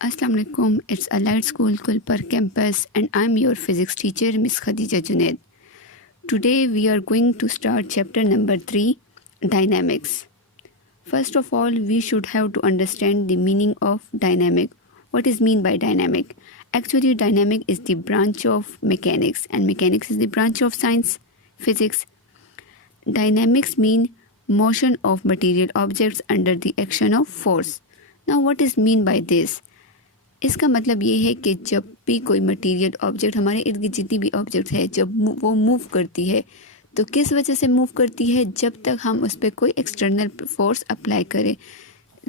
Assalamu alaikum. It's Allied School Kulpar campus and I'm your physics teacher Miss Khadija Junaid. Today we are going to start chapter number 3, dynamics. First of all, we should have to understand the meaning of dynamic. What is mean by dynamic? Actually, dynamic is the branch of mechanics and mechanics is the branch of science, physics. Dynamics mean motion of material objects under the action of force. Now what is mean by this? इसका मतलब ये है कि जब भी कोई material object हमारे इर्द गिर्द जितनी भी ऑब्जेक्ट है जब वो मूव करती है तो किस वजह से मूव करती है, जब तक हम उस पर कोई एक्सटर्नल फोर्स अप्लाई करें.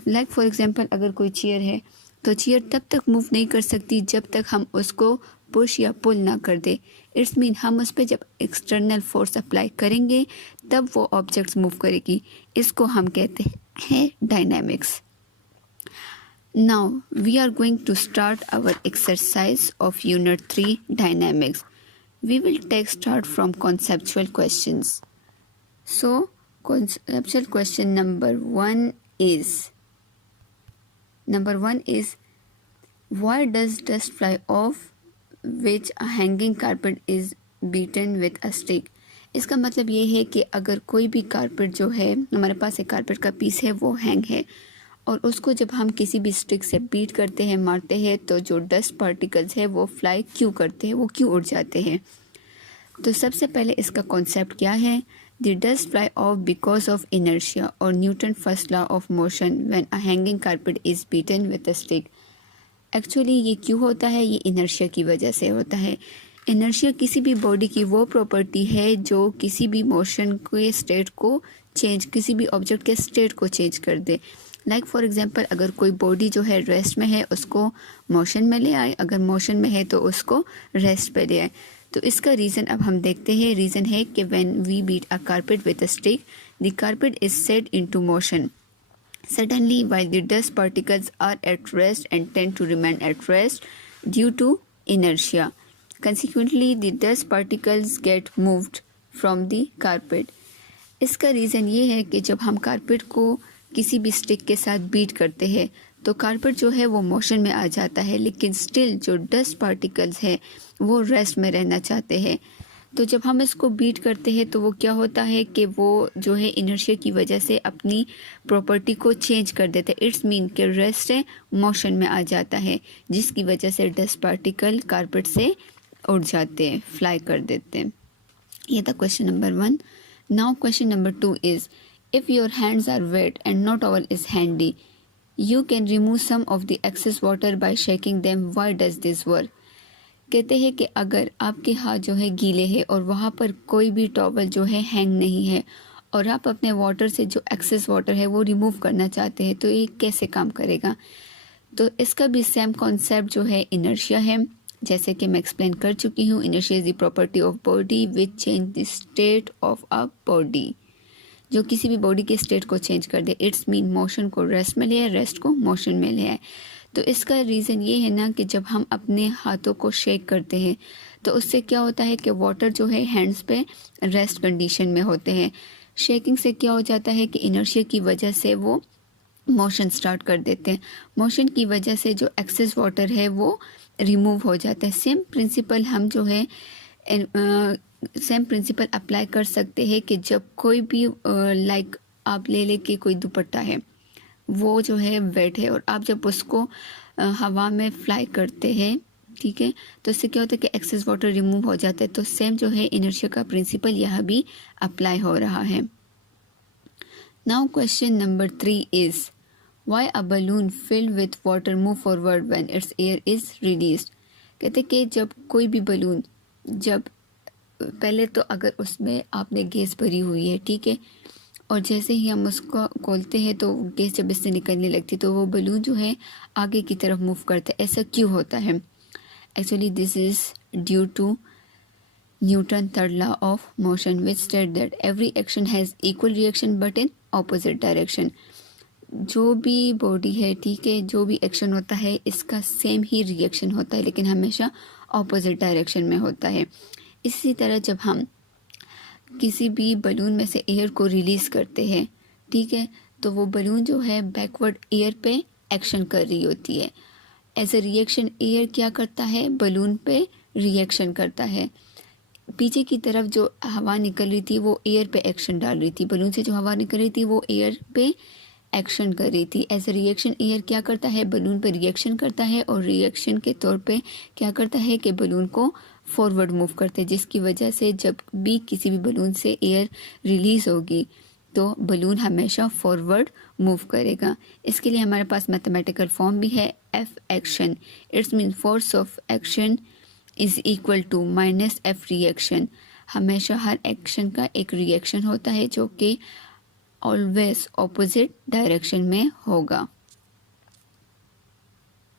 लाइक फॉर एग्जांपल अगर कोई चेयर है तो चेयर तब तक मूव नहीं कर सकती जब तक हम उसको पुश या पुल ना कर दे. इट्स मीन हम उस पर जब एक्सटर्नल फोर्स अप्लाई करेंगे तब वो ऑब्जेक्ट्स मूव करेगी. इसको हम कहते हैं dynamics. Now we are going to start our exercise of Unit 3 Dynamics. We will start from conceptual questions. So conceptual question number one is why does dust fly off which a hanging carpet is beaten with a stick? इसका मतलब ये है कि अगर कोई भी carpet जो है हमारे पास एक कारपेट का पीस है वो हैंग है और उसको जब हम किसी भी स्टिक से बीट करते हैं, मारते हैं, तो जो डस्ट पार्टिकल्स है वो फ्लाई क्यों करते हैं, वो क्यों उड़ जाते हैं. तो सबसे पहले इसका कॉन्सेप्ट क्या है. The dust fly off because of inertia और Newton first law of motion when a hanging carpet is beaten with a stick. Actually ये क्यों होता है, ये इनर्शिया की वजह से होता है. इनर्शिया किसी भी बॉडी की वो प्रॉपर्टी है जो किसी भी मोशन के स्टेट को चेंज, किसी भी ऑब्जेक्ट के स्टेट को चेंज कर दे. लाइक फॉर एग्जांपल अगर कोई बॉडी जो है रेस्ट में है उसको मोशन में ले आए, अगर मोशन में है तो उसको रेस्ट पे ले आए. तो इसका रीज़न अब हम देखते हैं. रीज़न है कि when we beat a carpet with a stick the carpet is set into motion suddenly while the dust particles are at rest and tend to remain at rest due to inertia. Consequently the dust particles get moved from the carpet. इसका reason ये है कि जब हम carpet को किसी भी stick के साथ बीट करते हैं तो कारपेट जो है वो मोशन में आ जाता है, लेकिन स्टिल जो डस्ट पार्टिकल्स है वो रेस्ट में रहना चाहते हैं. तो जब हम इसको बीट करते हैं तो वो क्या होता है कि वो जो है इनर्शिया की वजह से अपनी प्रॉपर्टी को चेंज कर देते हैं. इट्स मीन कि रेस्ट से मोशन में आ जाता है जिसकी वजह से डस्ट पार्टिकल कारपेट से उड़ जाते हैं, फ्लाई कर देते हैं. ये था question number 1. Now question number 2 is if your hands are wet and no towel is handy, you can remove some of the excess water by shaking them. Why does this work? कहते हैं कि अगर आपके हाथ जो है गीले हैं और वहाँ पर कोई भी टॉवल जो है हैंग नहीं है और आप अपने वाटर से जो एक्सेस वाटर है वो रिमूव करना चाहते हैं तो ये कैसे काम करेगा. तो इसका भी सेम कॉन्सेप्ट जो है इनर्शिया है, जैसे कि मैं एक्सप्लेन कर चुकी हूँ. Inertia is the property of body which change the state of a body, जो किसी भी बॉडी के स्टेट को चेंज कर दे. इट्स मीन मोशन को रेस्ट में ले आए, रेस्ट को मोशन में ले आए. तो इसका रीज़न ये है ना कि जब हम अपने हाथों को शेक करते हैं तो उससे क्या होता है कि वाटर जो है हैंड्स पे रेस्ट कंडीशन में होते हैं. शेकिंग से क्या हो जाता है कि इनर्शिया की वजह से वो मोशन स्टार्ट कर देते हैं. मोशन की वजह से जो एक्सेस वाटर है वो रिमूव हो जाता है. सेम प्रिंसिपल हम जो है सेम प्रिंसिपल अप्लाई कर सकते हैं कि जब कोई भी लाइक आप ले ले के कोई दुपट्टा है वो जो है वेट है और आप जब उसको हवा में फ्लाई करते हैं, ठीक है, तो इससे क्या होता है कि एक्सेस वाटर रिमूव हो जाता है. तो सेम जो है इनर्शिया का प्रिंसिपल यहाँ भी अप्लाई हो रहा है. Now question number 3 is why a balloon filled with water move forward when it's air is released. कहते कि जब कोई भी बलून, जब पहले तो अगर उसमें आपने गैस भरी हुई है, ठीक है, और जैसे ही हम उसको खोलते हैं तो गैस जब इससे निकलने लगती है तो वो बलून जो है आगे की तरफ मूव करता है. ऐसा क्यों होता है? Actually this is due to Newton third law of motion which state that every action has equal reaction but in opposite direction. जो भी बॉडी है, ठीक है, जो भी एक्शन होता है इसका सेम ही रिएक्शन होता है लेकिन हमेशा ऑपोजिट डायरेक्शन में होता है. इसी तरह जब हम किसी भी बलून में से एयर को रिलीज़ करते हैं, ठीक है, तो वो बलून जो है बैकवर्ड एयर पे एक्शन कर रही होती है. एज अ रिएक्शन एयर क्या करता है, बलून पे रिएक्शन करता है। पीछे की तरफ जो हवा निकल रही थी वो एयर पे एक्शन डाल रही थी, बलून से जो हवा निकल रही थी वो एयर पे एक्शन कर रही थी। एज अ रिएक्शन एयर क्या करता है, बलून पे रिएक्शन करता है और रिएक्शन के तौर पे क्या करता है कि बलून को फॉरवर्ड मूव करते हैं, जिसकी वजह से जब भी किसी भी बलून से एयर रिलीज होगी तो बलून हमेशा फॉरवर्ड मूव करेगा। इसके लिए हमारे पास मैथमेटिकल फॉर्म भी है, F action, it's mean force of action is equal to minus F reaction. हमेशा हर एक्शन का एक रिएक्शन होता है जो कि ऑलवेज ऑपोजिट डायरेक्शन में होगा।